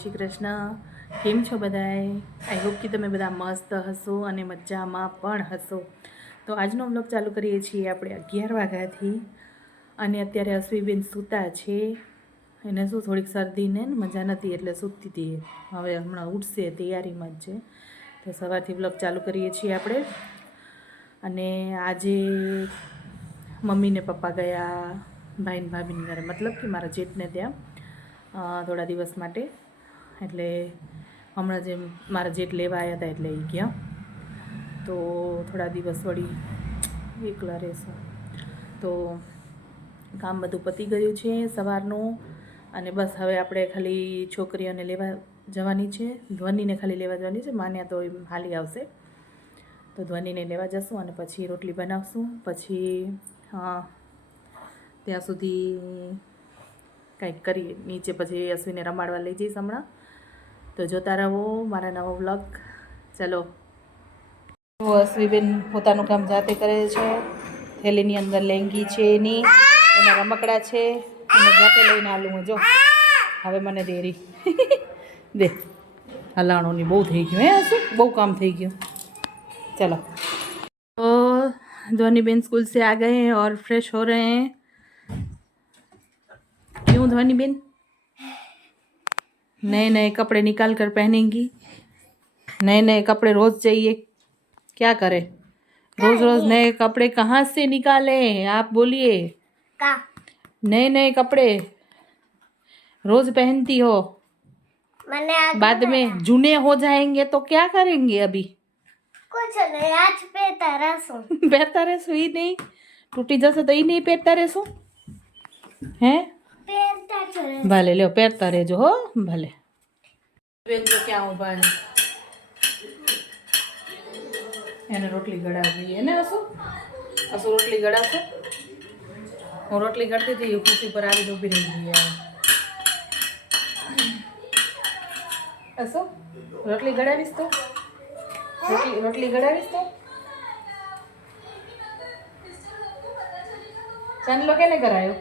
શ્રી કૃષ્ણ. કેમ છો બધાય? આઈ હોપ કે તમે બધા મસ્ત હશો અને મજામાં પણ હશો. તો આજનો વ્લોગ ચાલુ કરીએ છીએ આપણે 11 વાગ્યાથી. અને અત્યારે અશ્વીબેન સૂતા છે. એને શું થોડીક શરદીને મજા નથી એટલે સૂતી હતી. હવે હમણાં ઉઠશે, તૈયારીમાં જ છે. તો સવારથી વ્લોગ ચાલુ કરીએ છીએ આપણે. અને આજે મમ્મી ને પપ્પા ગયા ભાઈ ને ભાભીને ઘરે, મતલબ કે મારા જેઠને ત્યાં થોડા દિવસ માટે. એટલે હમણાં જે મારા જેઠ લેવા આવ્યા હતા એટલે એ ગયા. તો થોડા દિવસ વળી એકલા રહેશું. તો કામ બધું પતી ગયું છે સવારનું. અને બસ હવે આપણે ખાલી છોકરીઓને લેવા જવાની છે. ધ્વનિને ખાલી લેવા જવાની છે. માન્યા તો એમ હાલી આવશે. તો ધ્વનિને લેવા જશું અને પછી રોટલી બનાવશું. પછી ત્યાં સુધી કંઈક કરીએ નીચે. પછી અશ્વિને રમાડવા લઈ જઈશ હમણાં. તો જોતા રહો મારા નવો વ્લોગ. ચલો. તો અશ્વીબેન પોતાનું કામ જાતે કરે છે. થેલીની અંદર લેંગી છે એના રમકડા છે. અને જાતે લઈને આલું હું. જો હવે મને દેરી દે હલાણોની બહુ થઈ ગયું. હે શું બહુ કામ થઈ ગયું. चलो तो ध्वनि बेन स्कूल से आ गए हैं और फ्रेश हो रहे हैं. क्यों ध्वनि बेन? नए नए कपड़े निकाल कर पहनेंगी. नए नए कपड़े रोज चाहिए. क्या करें? रोज रोज नए कपड़े कहाँ से निकाले? आप बोलिए. नए नए कपड़े रोज पहनती हो, बाद में जूने हो जाएंगे तो क्या करेंगे? अभी कुछ नहीं, आज પહેરતા રહેશું. પહેરતા રહેશું? એ નહીં તૂટી જશે તો એ નહીં પહેરતા રહેશું? હે પહેરતા જ રહેશું. ભલે લ્યો પહેરતા રહેજો હો. ભલે. બેન તો ક્યાં ઊભા છે? એને રોટલી ગળાવવી એને હશો રોટલી ગળાવશે. હું રોટલી ગળતી હતી એ ખુરશી પર આવીને ઊભી રહી ગઈ. હશો રોટલી ગળાવીશ તો રોટલી ગળાવીશ તો ચાંદલો કેને કરાયો?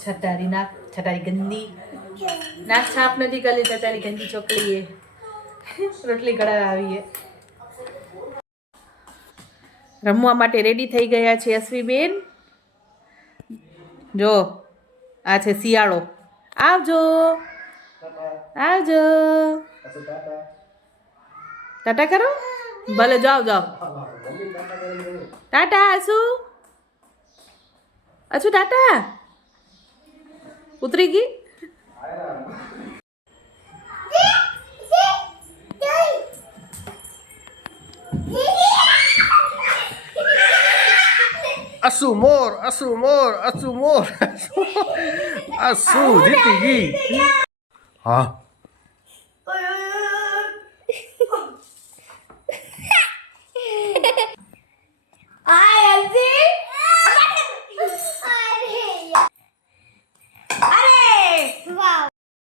છટારી નાક, છટારી ગંદી નાક છાપ નથી કરી. છટારી ગંદી ચોકડીએ રોટલી ગળાવીએ. રમવા માટે રેડી થઈ ગયા છે અશ્વીબેન. જો આ છે શિયાળો. આવજો આવજો. ટાટા કરો. ભલે જાઓ જાઓ. ટાટા આસુ અછુ ટાટા ઉતરી ગઈ. અસુ મોર, અસુ મોર, અસુ મોર, અસુ જીતી ગઈ. હા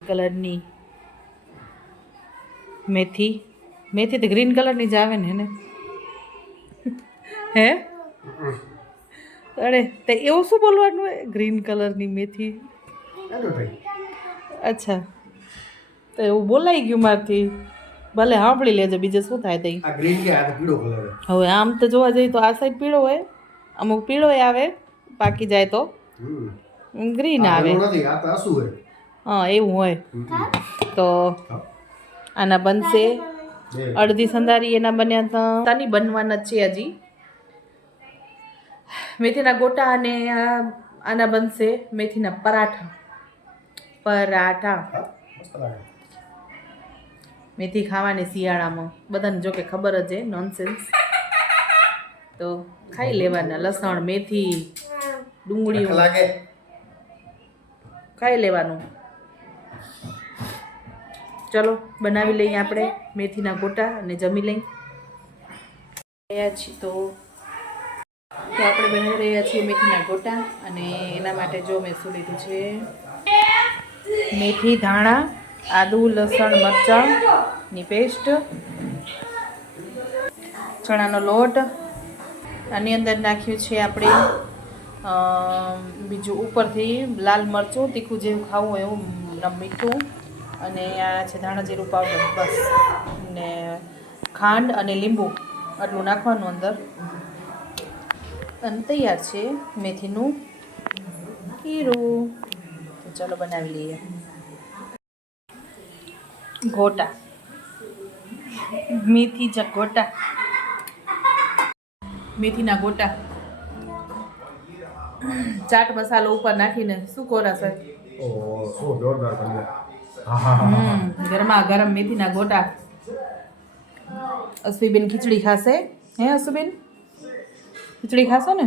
કલરની મેથી. મેથી તો ગ્રીન કલરની જ આવે ને હે? અરે તે એવું શું બોલવાનું હોય? ગ્રીન કલરની મેથી. અચ્છા તો એવું બોલાઈ ગયું મારથી. ભલે સાંભળી લેજો, બીજે શું થાય તઈ. હવે આમ તો જોવા જઈએ તો આ સાઈડ પીળો હોય, અમુક પીળો આવે, પાકી જાય તો ગ્રીન આવે. હા એવું હોય. તો આના બનશે અડધી સંધારી. એના બન્યા તાની બનવાના છે હજી. મેથીના ગોટા અને આના બનશે મેથીના પરાઠા. મેથી ખાવાની શિયાળામાં બધાને જો કે ખબર જ છે. નોનસેન્સ. તો ખાઈ લેવાના. લસણ, મેથી, ડુંગળી ખાઈ લેવાનું. ચલો બનાવી લઈએ આપણે મેથીના ગોટા અને જમી લઈએ. તો આપણે બનાવી રહ્યા છીએ મેથીના ગોટા. અને એના માટે જો મેં શું લીધું છે, મેથી, ધાણા, આદુ, લસણ, મરચાંની પેસ્ટ, ચણાનો લોટ. આની અંદર નાખ્યું છે આપણે બીજું ઉપરથી લાલ મરચું, તીખું જેવું ખાવું હોય એવું, મીઠું, અને આ છે ધાણા જીરું પાવડર બસ, ને ખાંડ અને લીંબુ આટલું નાખવાનું અંદર, અને તૈયાર છે મેથીનું ખીરું. તો ચાલો બનાવી લઈએ. ગોટા, મેથી ગોટા, મેથીના ગોટા, ચાટ મસાલો ઉપર નાખીને. શું કોરા સર? ઓહ શું જોરદાર બન્યું. હા હા હા ગરમા ગરમ મેથીના ગોટા. અશ્વીબેન ખીચડી ખાશે. હે અશ્વીબેન, ખીચડી ખાશો ને?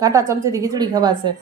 કાંટા ચમચીથી ખીચડી ખવાશે.